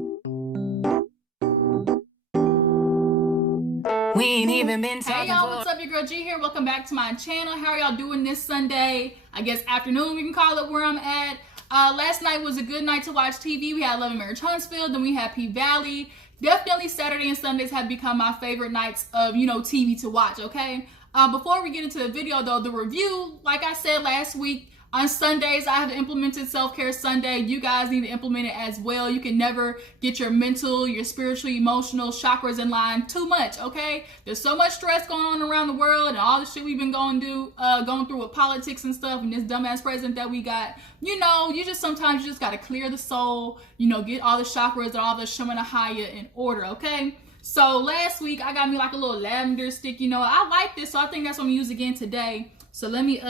We ain't even been talking. Hey y'all, what's up? Your girl G here. Welcome back to my channel. How are y'all doing this Sunday? I guess afternoon we can call it where I'm at. Last night was a good night to watch TV. We had Love and Marriage Huntsville, then we had P-Valley. Definitely Saturday and Sundays have become my favorite nights of, TV to watch, okay? Before we get into the video though, the review, like I said last week, on Sundays, I have implemented Self-Care Sunday. You guys need to implement it as well. You can never get your mental, your spiritual, emotional chakras in line too much, okay? There's so much stress going on around the world and all the shit we've been going through with politics and stuff and this dumbass president that we got. Sometimes you just got to clear the soul, get all the chakras and all the Shamanahaya in order, okay? So last week, I got me like a little lavender stick, I like this, so I think that's what I'm going to use again today. So let me,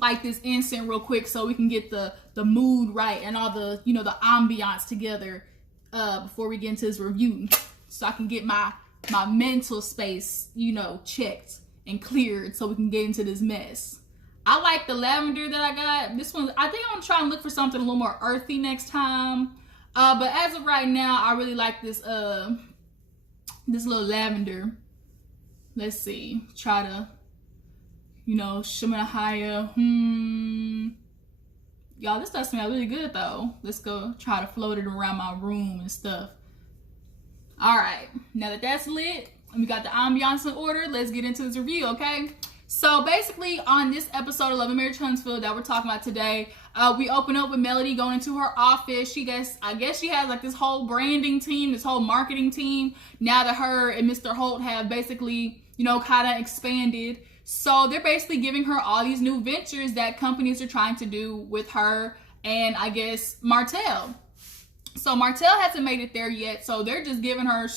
light this incense real quick so we can get the mood right and all the the ambiance together before we get into this review, so I can get my mental space checked and cleared so we can get into this mess. I like the lavender that I got. This one, I think I'm gonna try and look for something a little more earthy next time, but as of right now I really like this this little lavender. Let's see, try to Shamanahaya. Y'all, this does smell really good though. Let's go try to float it around my room and stuff. All right, now that that's lit and we got the ambiance in order, let's get into this review, okay? So basically on this episode of Love and Marriage Huntsville that we're talking about today, we open up with Melody going into her office. I guess she has like this whole branding team, this whole marketing team, now that her and Mr. Holt have basically, kind of expanded. So they're basically giving her all these new ventures that companies are trying to do with her and I guess Martel. So Martel hasn't made it there yet. So they're just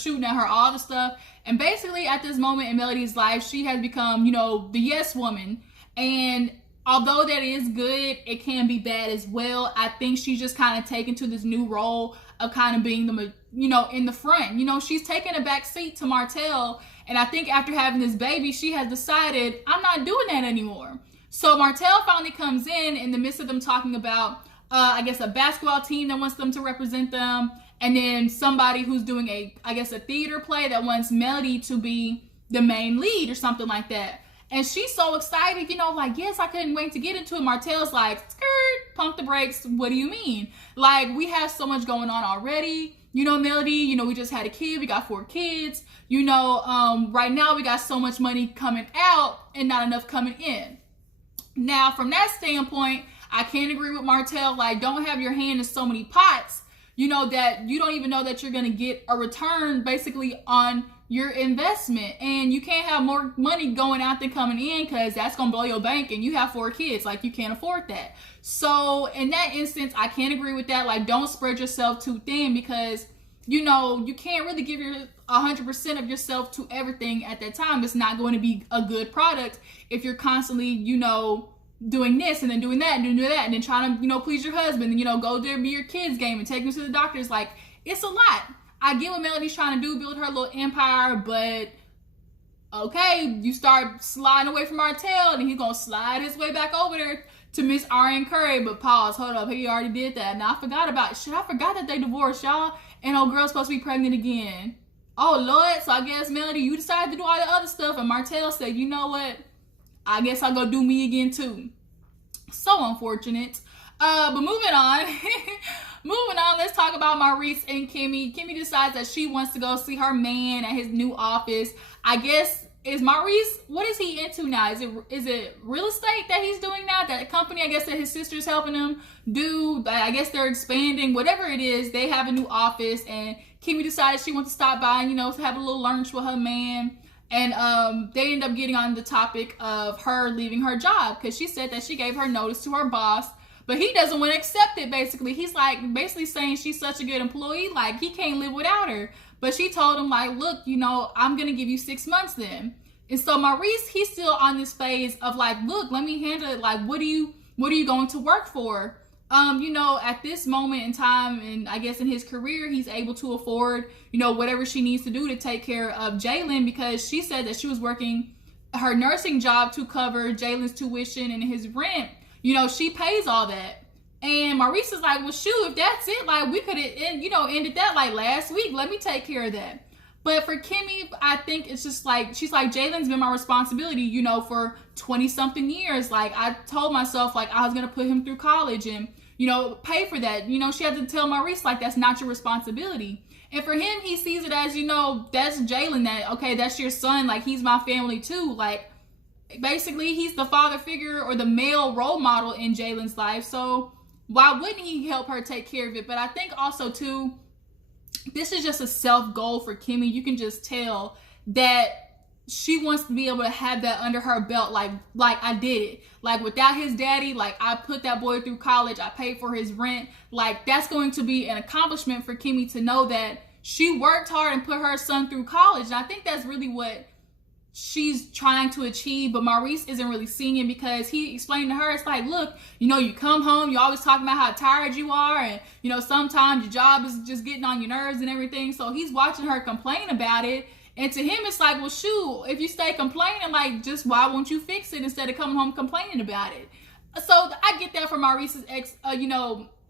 shooting at her all the stuff. And basically at this moment in Melody's life, she has become, the yes woman. And although that is good, it can be bad as well. I think she's just kind of taken to this new role of kind of being the, in the front. She's taking a back seat to Martel. And I think after having this baby, she has decided, I'm not doing that anymore. So Martel finally comes in the midst of them talking about, I guess, a basketball team that wants them to represent them. And then somebody who's doing a theater play that wants Melody to be the main lead or something like that. And she's so excited, yes, I couldn't wait to get into it. Martel's like, skirt, pump the brakes. What do you mean? Like, we have so much going on already. Melody, we just had a kid. We got 4 kids. Right now we got so much money coming out and not enough coming in. Now, from that standpoint, I can't agree with Martel. Like, don't have your hand in so many pots, that you don't even know that you're going to get a return basically on your investment. And you can't have more money going out than coming in because that's going to blow your bank and you have 4 kids. Like, you can't afford that. So in that instance, I can't agree with that. Like, don't spread yourself too thin because, you can't really give your 100% of yourself to everything at that time. It's not going to be a good product if you're constantly, doing this and then doing that and doing that and then trying to, please your husband and, go there, be your kids' game and take them to the doctors. Like, it's a lot. I get what Melody's trying to do, build her little empire, but okay, you start sliding away from Martel and he's going to slide his way back over there to Miss Ariane Curry. But pause, hold up, he already did that. Now I forgot that they divorced, y'all, and old girl's supposed to be pregnant again. Oh Lord, so I guess Melody, you decided to do all the other stuff and Martel said, you know what, I guess I'll go do me again too. So unfortunate. But moving on. Let's talk about Maurice and Kimmi. Kimmi decides that she wants to go see her man at his new office. I guess, is Maurice, what is he into now? Is it real estate that he's doing now? That company, I guess, that his sister's helping him do? I guess they're expanding. Whatever it is, they have a new office and Kimmi decided she wants to stop by and, have a little lunch with her man. And they end up getting on the topic of her leaving her job because she said that she gave her notice to her boss, but he doesn't want to accept it, basically. He's like basically saying she's such a good employee, like he can't live without her. But she told him like, look, I'm going to give you 6 months then. And so Maurice, he's still on this phase of like, look, let me handle it. Like, what are you going to work for? At this moment in time, and I guess in his career, he's able to afford, whatever she needs to do to take care of Jalen, because she said that she was working her nursing job to cover Jalen's tuition and his rent. She pays all that. And Maurice is like, well, shoot, if that's it, like, we could have, ended that, like, last week. Let me take care of that. But for Kimmi, I think it's just like, she's like, Jalen's been my responsibility, for 20-something years. Like, I told myself, like, I was going to put him through college and, pay for that. She had to tell Maurice, like, that's not your responsibility. And for him, he sees it as, that's Jalen, that, okay, that's your son. Like, he's my family, too. Like, basically, he's the father figure or the male role model in Jalen's life. So why wouldn't he help her take care of it? But I think also, too, this is just a self goal for Kimmi. You can just tell that she wants to be able to have that under her belt. Like I did it. Like, without his daddy, like, I put that boy through college. I paid for his rent. Like, that's going to be an accomplishment for Kimmi to know that she worked hard and put her son through college. And I think that's really what she's trying to achieve, but Maurice isn't really seeing it, because he explained to her, it's like, look, you come home, you always talking about how tired you are, and sometimes your job is just getting on your nerves and everything. So he's watching her complain about it, and to him it's like, well, shoot, if you stay complaining, like, just why won't you fix it instead of coming home complaining about it? So I get that from Maurice's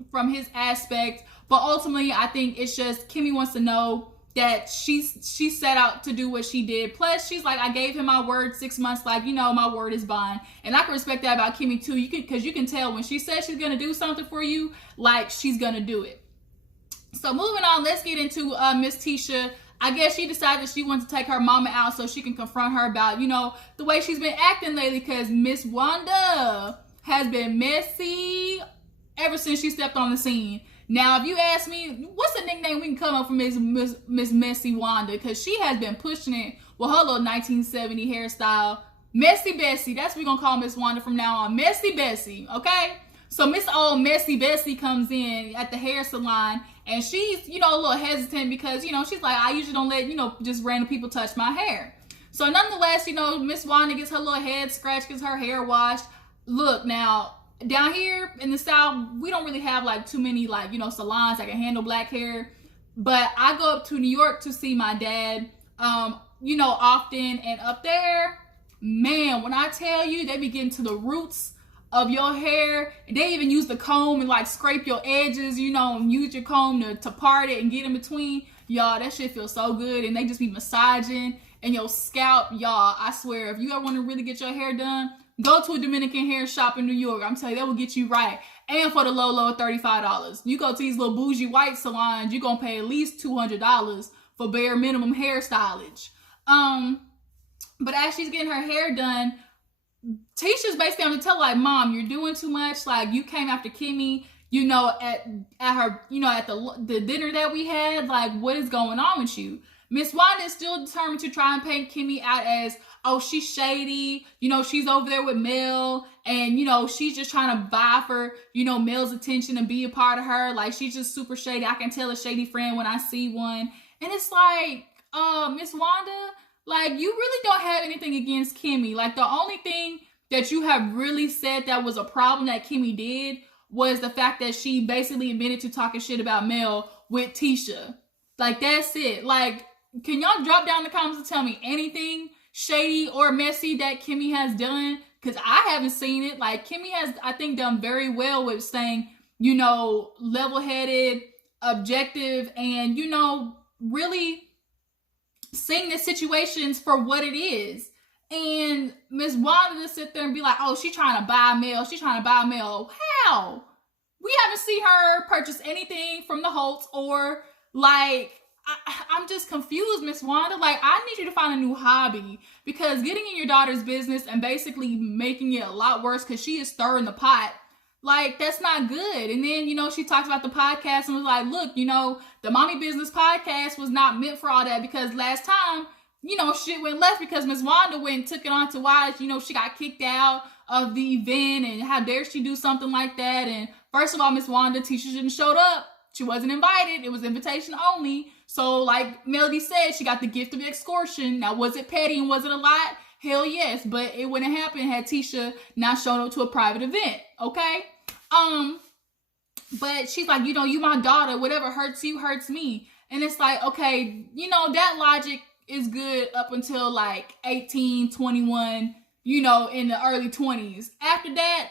from his aspect, but ultimately I think it's just Kimmi wants to know that she set out to do what she did. Plus, she's like, I gave him my word 6 months, like, my word is bond. And I can respect that about Kimmi too. Because you can tell when she says she's gonna do something for you, like, she's gonna do it. So moving on, let's get into Miss Tisha. I guess she decided that she wants to take her mama out so she can confront her about, the way she's been acting lately, because Miss Wanda has been messy ever since she stepped on the scene. Now, if you ask me, what's the nickname we can come up for Miss Messy Wanda? Because she has been pushing it with her little 1970 hairstyle. Messy Bessie. That's what we're going to call Miss Wanda from now on. Messy Bessie, okay? So Miss Old Messy Bessie comes in at the hair salon, and she's, a little hesitant because, she's like, I usually don't let, just random people touch my hair. So nonetheless, Miss Wanda gets her little head scratched, gets her hair washed. Look, now, down here in the South, we don't really have like too many like, salons that can handle black hair. But I go up to New York to see my dad, often. And up there, man, when I tell you, they be getting to the roots of your hair. They even use the comb and like scrape your edges, and use your comb to part it and get in between. Y'all, that shit feels so good. And they just be massaging and your scalp. Y'all, I swear, if you ever want to really get your hair done, go to a Dominican hair shop in New York. I'm telling you, that will get you right. And for the low $35. You go to these little bougie white salons, you're going to pay at least $200 for bare minimum hairstylage. But as she's getting her hair done, Tisha's basically on the tell, like, Mom, you're doing too much. Like, you came after Kimmi, at her, at the dinner that we had. Like, what is going on with you? Miss Wanda is still determined to try and paint Kimmi out as, oh, she's shady, she's over there with Mel, and, she's just trying to vie for, Mel's attention and be a part of her. Like, she's just super shady. I can tell a shady friend when I see one. And it's like, Miss Wanda, like, you really don't have anything against Kimmi. Like, the only thing that you have really said that was a problem that Kimmi did was the fact that she basically admitted to talking shit about Mel with Tisha. Like, that's it. Like, can y'all drop down in the comments and tell me anything shady or messy that Kimmi has done? Because I haven't seen it. Like, Kimmi has, I think, done very well with staying, level-headed, objective, and, really seeing the situations for what it is. And Miss Wanda to sit there and be like, oh, she's trying to buy Mel. She's trying to buy Mel. How? We haven't seen her purchase anything from the Holts or, like, I'm just confused, Miss Wanda. Like, I need you to find a new hobby, because getting in your daughter's business and basically making it a lot worse because she is stirring the pot, like, that's not good. And then, she talks about the podcast and was like, look, the Mommy Business podcast was not meant for all that, because last time, shit went left because Miss Wanda went and took it on to why, she got kicked out of the event, and how dare she do something like that. And first of all, Miss Wanda, Tisha shouldn't have showed up. She wasn't invited. It was invitation only. So, like Melody said, she got the gift of excursion. Now, was it petty and was it a lot? Hell yes. But it wouldn't happen had Tisha not shown up to a private event. Okay? But she's like, you my daughter. Whatever hurts you, hurts me. And it's like, okay, that logic is good up until like 18, 21, in the early 20s. After that,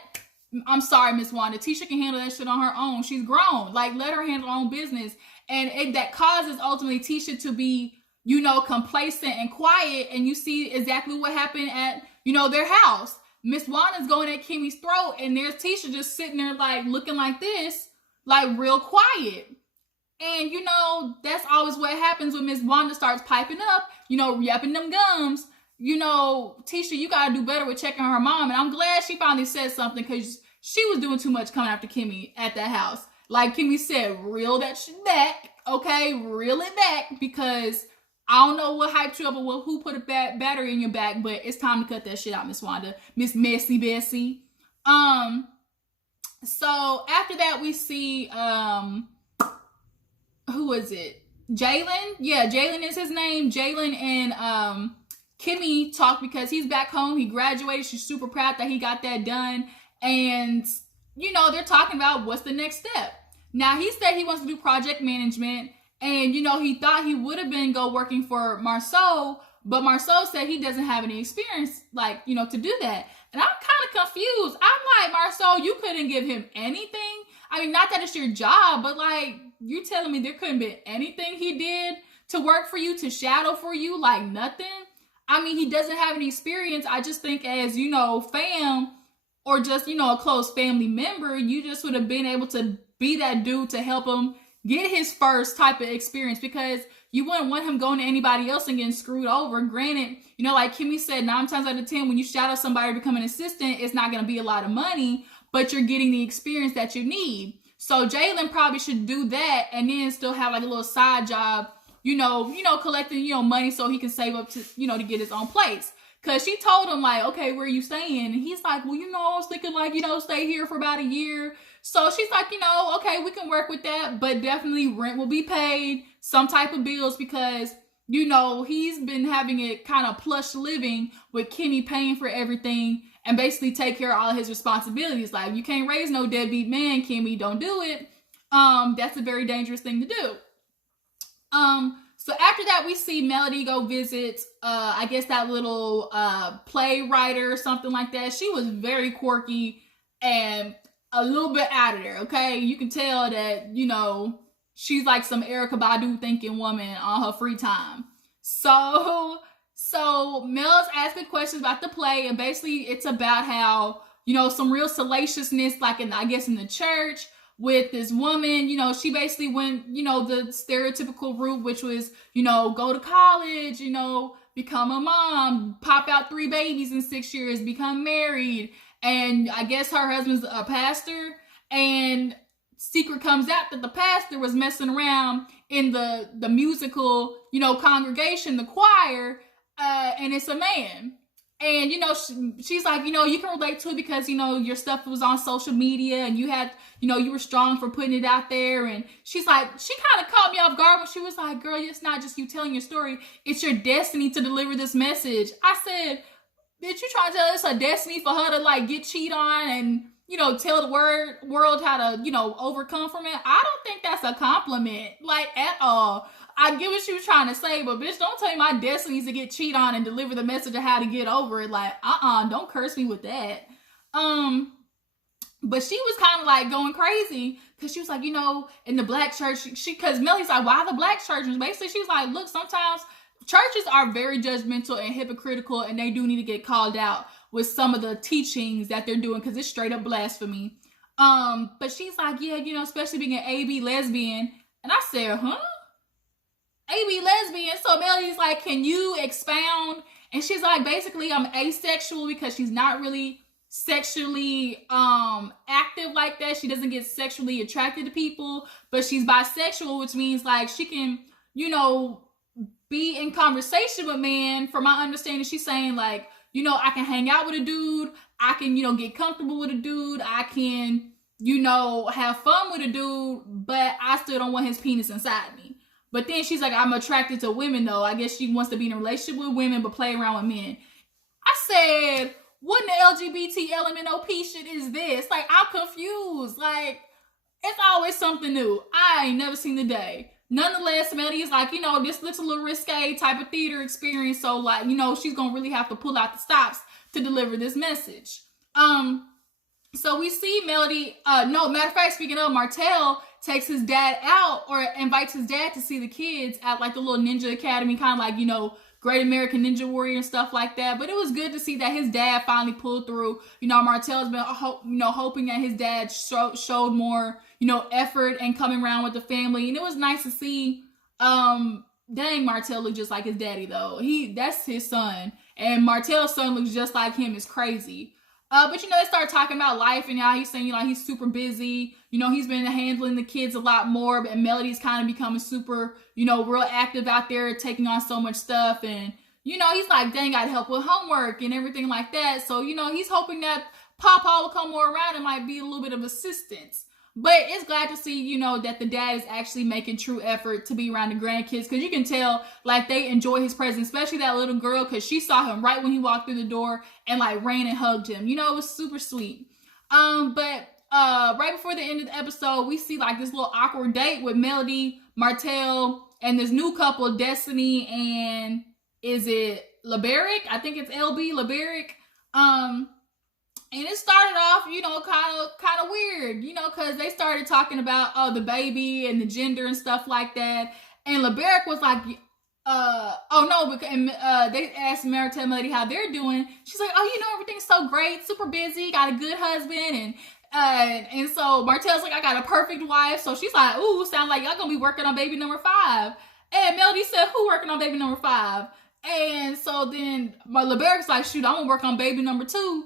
I'm sorry, Miss Wanda. Tisha can handle that shit on her own. She's grown. Like, let her handle her own business. And that causes ultimately Tisha to be, you know, complacent and quiet. And you see exactly what happened at, you know, their house. Miss Wanda's going at Kimmi's throat, and there's Tisha just sitting there, like, looking like this, like, real quiet. And, you know, that's always what happens when Miss Wanda starts piping up, you know, yapping them gums. You know, Tisha, you gotta do better with checking her mom. And I'm glad she finally said something, because she was doing too much coming after Kimmi at that house. Like Kimmi said, reel that shit back, okay? Reel it back, because I don't know what hyped you up or who put a battery in your back, but it's time to cut that shit out, Miss Wanda. Miss Messy Bessie. So after that, we see, who is it? Jalen? Yeah, Jalen is his name. Jalen and Kimmi talk because he's back home. He graduated. She's super proud that he got that done. And, you know, they're talking about what's the next step. Now, he said he wants to do project management. And, you know, he thought he would have been working for Marceau. But Marceau said he doesn't have any experience, like, you know, to do that. And I'm kind of confused. I'm like, Marceau, you couldn't give him anything? I mean, not that it's your job, but, like, you telling me there couldn't be anything he did to work for you, to shadow for you, like nothing? I mean, he doesn't have any experience. I just think as, you know, fam, or just, you know, a close family member, you just would have been able to be that dude to help him get his first type of experience, because you wouldn't want him going to anybody else and getting screwed over. Granted, you know, like Kimmi said, 9 times out of 10, when you shadow somebody to become an assistant, it's not going to be a lot of money, but you're getting the experience that you need. So Jalen probably should do that and then still have like a little side job, you know, collecting, you know, money so he can save up to, you know, to get his own place. Cause she told him like, okay, where are you staying? And he's like, well, you know, I was thinking like, you know, stay here for about a year. So she's like, you know, okay, we can work with that, but definitely rent will be paid, some type of bills, because, you know, he's been having it kind of plush living with Kimmi paying for everything and basically take care of all of his responsibilities. Like, you can't raise no deadbeat man, Kimmi, don't do it. That's a very dangerous thing to do. So after that, we see Melody go visit, I guess that little playwright or something like that. She was very quirky and a little bit out of there, okay? You can tell that, you know, she's like some Erykah Badu thinking woman on her free time. So Mel's asking questions about the play, and basically it's about how, you know, some real salaciousness, like in the church, with this woman. You know, she basically went, you know, the stereotypical route, which was, you know, go to college, you know, become a mom, pop out 3 babies in 6 years, become married. And I guess her husband's a pastor, and secret comes out that the pastor was messing around in the musical, you know, congregation, the choir, and it's a man. And, you know, she's like, you know, you can relate to it because, you know, your stuff was on social media and you had, you know, you were strong for putting it out there. And she's like, she kind of caught me off guard when she was like, girl, it's not just you telling your story. It's your destiny to deliver this message. I said, bitch, you trying to tell us a destiny for her to, like, get cheated on and, you know, tell the world how to, you know, overcome from it? I don't think that's a compliment, like, at all. I get what she was trying to say, but bitch, don't tell me my destiny is to get cheated on and deliver the message of how to get over it. Like, don't curse me with that. But she was kind of like going crazy because she was like, you know, in the black church, because Melly's like, why the black churches? Basically, she was like, look, sometimes churches are very judgmental and hypocritical, and they do need to get called out with some of the teachings that they're doing because it's straight up blasphemy. But she's like, yeah, you know, especially being an AB lesbian. And I said, huh? AB lesbian? So Melody's like, can you expound? And she's like, basically, I'm asexual, because she's not really sexually active like that. She doesn't get sexually attracted to people, but she's bisexual, which means like she can, you know, be in conversation with men. From my understanding, she's saying like, you know, I can hang out with a dude, I can, you know, get comfortable with a dude, I can, you know, have fun with a dude, but I still don't want his penis inside me. But then she's like, I'm attracted to women though. I guess she wants to be in a relationship with women but play around with men. I said, what in the LGBT LMNOP shit is this? Like, I'm confused. Like, it's always something new. I ain't never seen the day. Nonetheless, Melody is like, you know, this looks a little risque type of theater experience. So, like, you know, she's going to really have to pull out the stops to deliver this message. So we see Melody, no, matter of fact, speaking of, Martel takes his dad out, or invites his dad to see the kids at like the little ninja academy, kind of like, you know, Great American Ninja Warrior and stuff like that. But it was good to see that his dad finally pulled through. You know, Martel's been, you know, hoping that his dad showed more, you know, effort and coming around with the family. And it was nice to see, dang, Martel looked just like his daddy though. That's his son. And Martel's son looks just like him. It's crazy. But, you know, they started talking about life and how he's saying, you know, he's super busy. You know, he's been handling the kids a lot more. But Melody's kind of becoming super, you know, real active out there, taking on so much stuff. And, you know, he's like, dang, I'd help with homework and everything like that. So, you know, he's hoping that Papa will come more around and might be a little bit of assistance. But it's glad to see, you know, that the dad is actually making true effort to be around the grandkids. Because you can tell, like, they enjoy his presence. Especially that little girl, because she saw him right when he walked through the door and, like, ran and hugged him. You know, it was super sweet. But right before the end of the episode, we see, like, this little awkward date with Melody, Martel, and this new couple, Destiny, and is it LeBerick? I think it's LB, LeBerick. And it started off, you know, kind of weird, you know, because they started talking about the baby and the gender and stuff like that. And LeBerick was like, oh no, because they asked Martel Melody how they're doing. She's like, oh, you know, everything's so great, super busy, got a good husband, and so Martel's like, I got a perfect wife. So she's like, ooh, sounds like y'all gonna be working on baby number 5. And Melody said, who working on baby number 5? And so then LeBerick's like, shoot, I'm gonna work on baby number 2.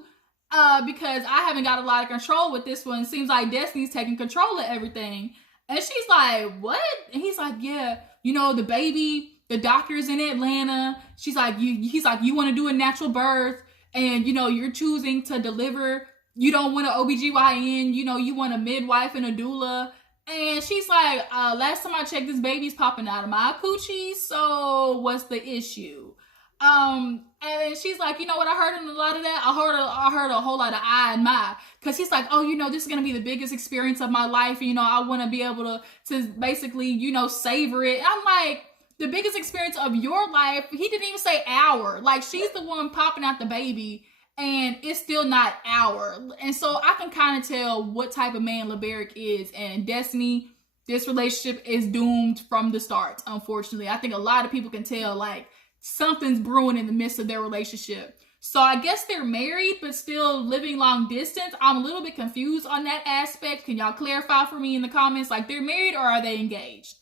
Because I haven't got a lot of control with this one. Seems like Destiny's taking control of everything. And she's like, what? And he's like, yeah, you know, the baby, the doctor's in Atlanta. She's like, he's like, you want to do a natural birth, and, you know, you're choosing to deliver. You don't want an OBGYN, you know, you want a midwife and a doula. And she's like, last time I checked, this baby's popping out of my coochie. So what's the issue? And she's like, you know what, I heard a lot of that. I heard a whole lot of I and my, because he's like, oh, you know, this is going to be the biggest experience of my life. And, you know, I want to be able to basically, you know, savor it. And I'm like, the biggest experience of your life? He didn't even say our. Like, she's the one popping out the baby, and it's still not our. And so I can kind of tell what type of man LeBerick is. And Destiny, this relationship is doomed from the start, unfortunately. I think a lot of people can tell, like, something's brewing in the midst of their relationship. So I guess they're married, but still living long distance. I'm a little bit confused on that aspect. Can y'all clarify for me in the comments? Like, they're married or are they engaged?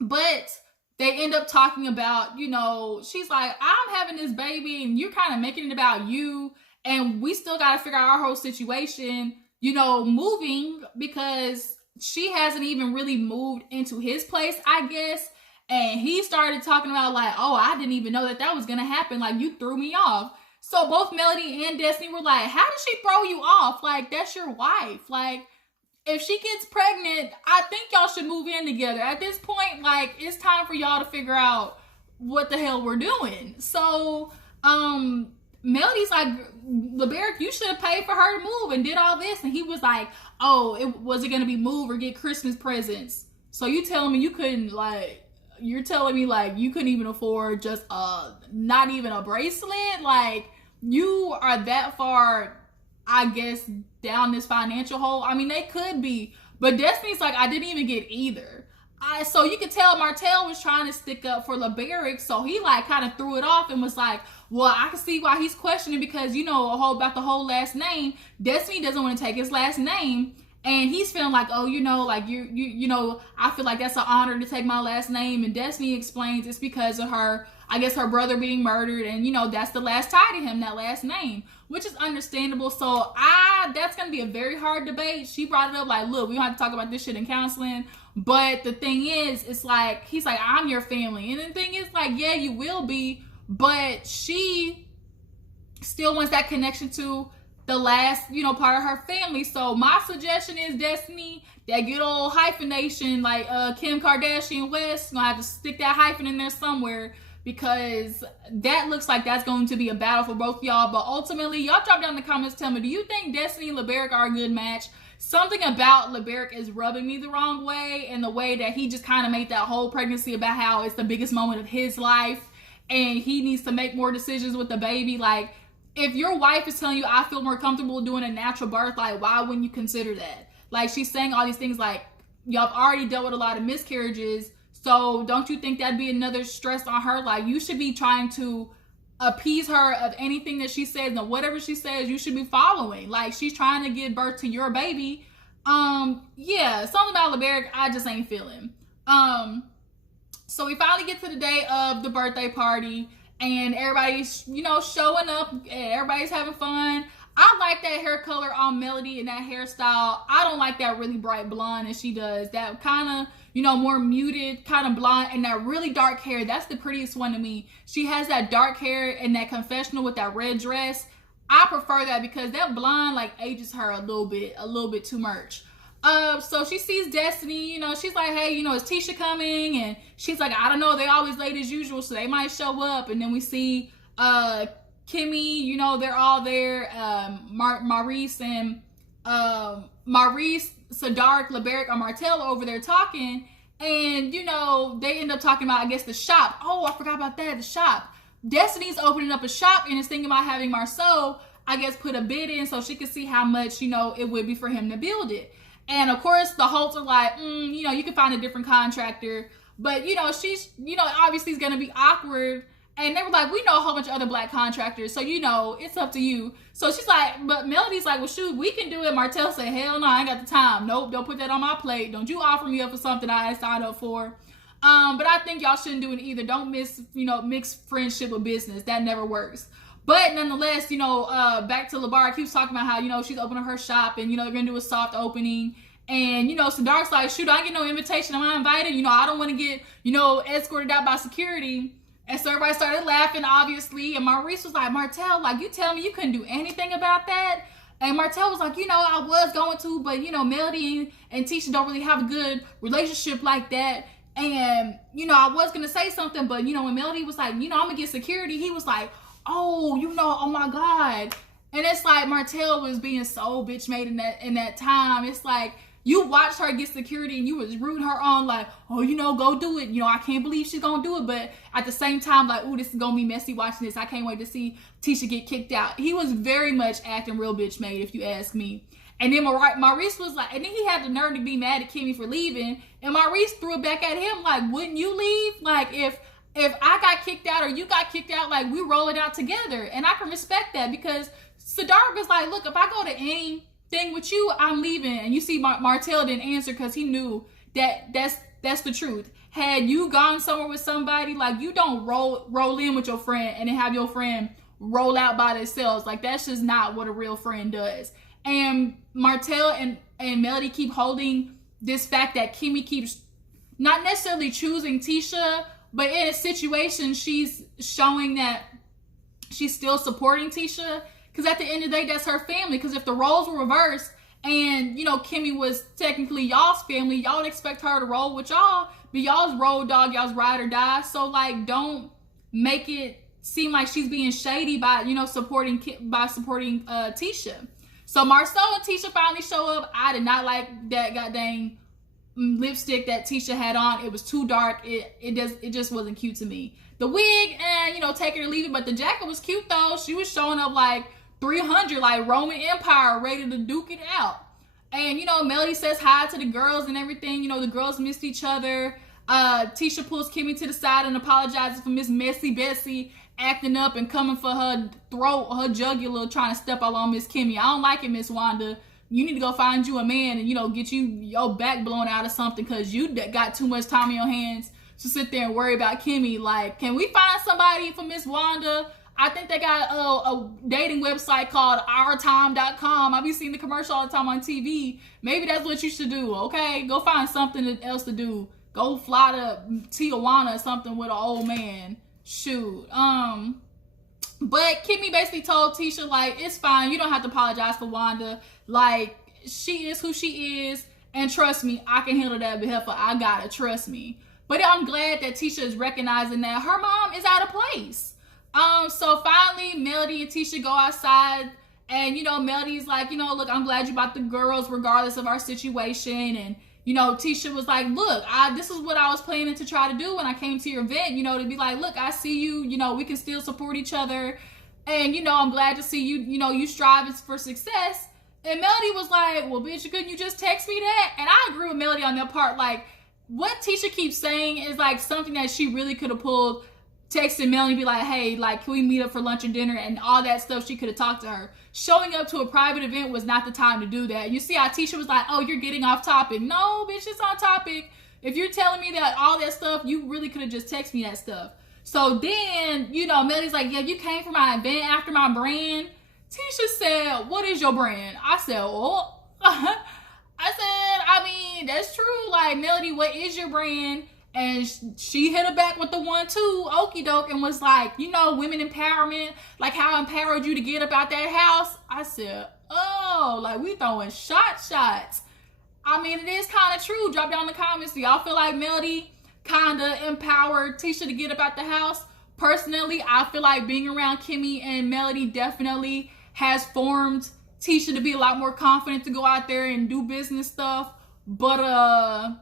But they end up talking about, you know, she's like, I'm having this baby and you're kind of making it about you. And we still got to figure out our whole situation, you know, moving, because she hasn't even really moved into his place, I guess. And he started talking about, like, oh, I didn't even know that was going to happen. Like, you threw me off. So both Melody and Destiny were like, how did she throw you off? Like, that's your wife. Like, if she gets pregnant, I think y'all should move in together. At this point, like, it's time for y'all to figure out what the hell we're doing. So, Melody's like, LeBerick, you should have paid for her to move and did all this. And he was like, oh, was it going to be move or get Christmas presents? So you telling me you couldn't, like... You're telling me, like, you couldn't even afford just not even a bracelet? Like, you are that far, I guess, down this financial hole. I mean, they could be, but Destiny's like, I didn't even get either. So you could tell Martel was trying to stick up for LeBerick, so he, like, kind of threw it off and was like, well, I can see why he's questioning, because, you know, about the whole last name. Destiny doesn't want to take his last name. And he's feeling like, oh, you know, like, you know, I feel like that's an honor to take my last name. And Destiny explains it's because of her, I guess, her brother being murdered. And, you know, that's the last tie to him, that last name, which is understandable. So that's going to be a very hard debate. She brought it up like, look, we don't have to talk about this shit in counseling. But the thing is, it's like, he's like, I'm your family. And the thing is, like, yeah, you will be. But she still wants that connection to the last, you know, part of her family. So my suggestion is, Destiny, that good old hyphenation, like Kim Kardashian West, gonna have to stick that hyphen in there somewhere, because that looks like that's going to be a battle for both y'all. But ultimately, y'all drop down in the comments, tell me, do you think Destiny and LeBerick are a good match? Something about LeBerick is rubbing me the wrong way, and the way that he just kind of made that whole pregnancy about how it's the biggest moment of his life and he needs to make more decisions with the baby. Like, if your wife is telling you, I feel more comfortable doing a natural birth, like, why wouldn't you consider that? Like, she's saying all these things like, y'all have already dealt with a lot of miscarriages, so don't you think that'd be another stress on her? Like, you should be trying to appease her of anything that she says, and whatever she says, you should be following. Like, she's trying to give birth to your baby. Yeah, something about LeBeric, I just ain't feeling. So we finally get to the day of the birthday party, and everybody's, you know, showing up, and everybody's having fun. I like that hair color on Melody and that hairstyle. I don't like that really bright blonde that she does. That kind of, you know, more muted kind of blonde, and that really dark hair. That's the prettiest one to me. She has that dark hair and that confessional with that red dress. I prefer that because that blonde like ages her a little bit too much. So she sees Destiny, you know, she's like, hey, you know, is Tisha coming? And she's like, I don't know, they always late as usual, so they might show up. And then we see Kimmi, you know, they're all there. Maurice and Maurice, Sadark, LeBeric, and Martel over there talking. And, you know, they end up talking about, I guess, the shop. Oh, I forgot about that, the shop. Destiny's opening up a shop and is thinking about having Marceau, I guess, put a bid in so she could see how much, you know, it would be for him to build it. And of course, the Holts are like, you know, you can find a different contractor. But, you know, she's, you know, obviously it's going to be awkward. And they were like, we know a whole bunch of other black contractors, so, you know, it's up to you. So she's like, but Melody's like, well, shoot, we can do it. Martel said, hell no, I ain't got the time. Nope, don't put that on my plate. Don't you offer me up for something I ain't signed up for. But I think y'all shouldn't do it either. Don't mix friendship with business. That never works. But nonetheless, you know, back to Labar, keeps talking about how, you know, she's opening her shop and, you know, they're going to do a soft opening. And, you know, Sadark's like, shoot, I ain't get no invitation. I'm not invited. You know, I don't want to get, you know, escorted out by security. And so everybody started laughing, obviously. And Maurice was like, Martel, like, you tell me you couldn't do anything about that? And Martel was like, you know, I was going to, but, you know, Melody and Tisha don't really have a good relationship like that. And, you know, I was going to say something, but, you know, when Melody was like, you know, I'm going to get security, he was like, oh, you know, oh my God. And it's like Martel was being so bitch made in that time. It's like, you watched her get security and you was rooting her on like, oh, you know, go do it. You know, I can't believe she's going to do it. But at the same time, like, ooh, this is going to be messy watching this. I can't wait to see Tisha get kicked out. He was very much acting real bitch made, if you ask me. And then Maurice was like, and then he had the nerve to be mad at Kimmi for leaving. And Maurice threw it back at him like, wouldn't you leave? Like, if I got kicked out or you got kicked out, like, we roll it out together. And I can respect that because Sadark was like, look, if I go to anything with you, I'm leaving. And you see Martel didn't answer because he knew that that's the truth. Had you gone somewhere with somebody, like, you don't roll in with your friend and then have your friend roll out by themselves. Like, that's just not what a real friend does. And Martel and Melody keep holding this fact that Kimmi keeps not necessarily choosing Tisha, but in a situation, she's showing that she's still supporting Tisha. Because at the end of the day, that's her family. Because if the roles were reversed and, you know, Kimmi was technically y'all's family, y'all would expect her to roll with y'all, be y'all's road dog, y'all's ride or die. So, like, don't make it seem like she's being shady by, you know, supporting Tisha. So Marceau and Tisha finally show up. I did not like that goddamn lipstick that Tisha had on. It was too dark. It just wasn't cute to me. The wig, and, you know, take it or leave it, but the jacket was cute though. She was showing up like 300, like Roman Empire, ready to duke it out. And, you know, Melody says hi to the girls and everything. You know, the girls missed each other. Tisha pulls Kimmi to the side and apologizes for Miss Messy Bessie acting up and coming for her throat, her jugular, trying to step all on Miss Kimmi. I don't like it, Miss Wanda. You need to go find you a man and, you know, get your back blown out or something, because you got too much time in your hands to sit there and worry about Kimmi. Like, can we find somebody for Miss Wanda? I think they got a dating website called ourtime.com. I be seeing the commercial all the time on TV. Maybe that's what you should do, okay? Go find something else to do. Go fly to Tijuana or something with an old man. Shoot. But Kimmi basically told Tisha, like, it's fine. You don't have to apologize for Wanda. Like, she is who she is. And trust me, I can handle that heifer. I got it. Trust me. But I'm glad that Tisha is recognizing that her mom is out of place. So finally, Melody and Tisha go outside. And, you know, Melody's like, you know, look, I'm glad you brought the girls regardless of our situation. And, you know, Tisha was like, look, this is what I was planning to try to do when I came to your event, you know, to be like, look, I see you, you know, we can still support each other. And, you know, I'm glad to see you, you know, you striving for success. And Melody was like, well, bitch, couldn't you just text me that? And I agree with Melody on that part. Like, what Tisha keeps saying is like something that she really could have pulled, texting Melody, be like, hey, like, can we meet up for lunch and dinner and all that stuff. She could have talked to her. Showing up to a private event was not the time to do that. You see how Tisha was like, oh, you're getting off topic. No, bitch, it's on topic. If you're telling me that all that stuff, you really could have just texted me that stuff. So then, you know, Melody's like, yeah, you came for my event after my brand. Tisha said, what is your brand? I said, oh. I mean, that's true. Like, Melody, what is your brand? And she hit her back with the 1-2, okie doke, and was like, you know, women empowerment, like how I empowered you to get up out that house. I said, oh, like we throwing shots. I mean, it is kind of true. Drop down in the comments. Do y'all feel like Melody kind of empowered Tisha to get up out the house? Personally, I feel like being around Kimmi and Melody definitely has formed Tisha to be a lot more confident to go out there and do business stuff. But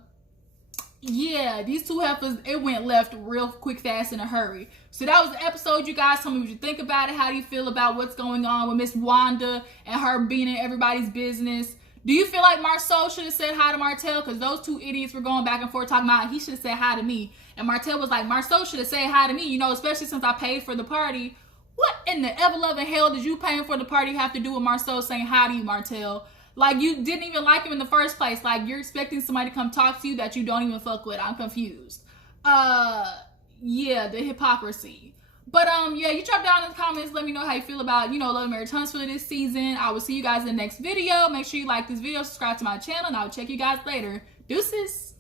yeah, these two heifers, it went left real quick, fast, in a hurry. So that was the episode, you guys. Tell me what you think about it. How do you feel about what's going on with Miss Wanda and her being in everybody's business? Do you feel like Marceau should have said hi to Martel? Because those two idiots were going back and forth talking about he should have said hi to me. And Martel was like, Marceau should have said hi to me, you know, especially since I paid for the party. What in the ever-loving hell did you paying for the party have to do with Marceau saying hi to you, Martel? Like, you didn't even like him in the first place. Like, you're expecting somebody to come talk to you that you don't even fuck with. I'm confused. Yeah, the hypocrisy. But, yeah, you drop down in the comments. Let me know how you feel about, you know, Love Marriage Huntsville this season. I will see you guys in the next video. Make sure you like this video, subscribe to my channel, and I'll check you guys later. Deuces.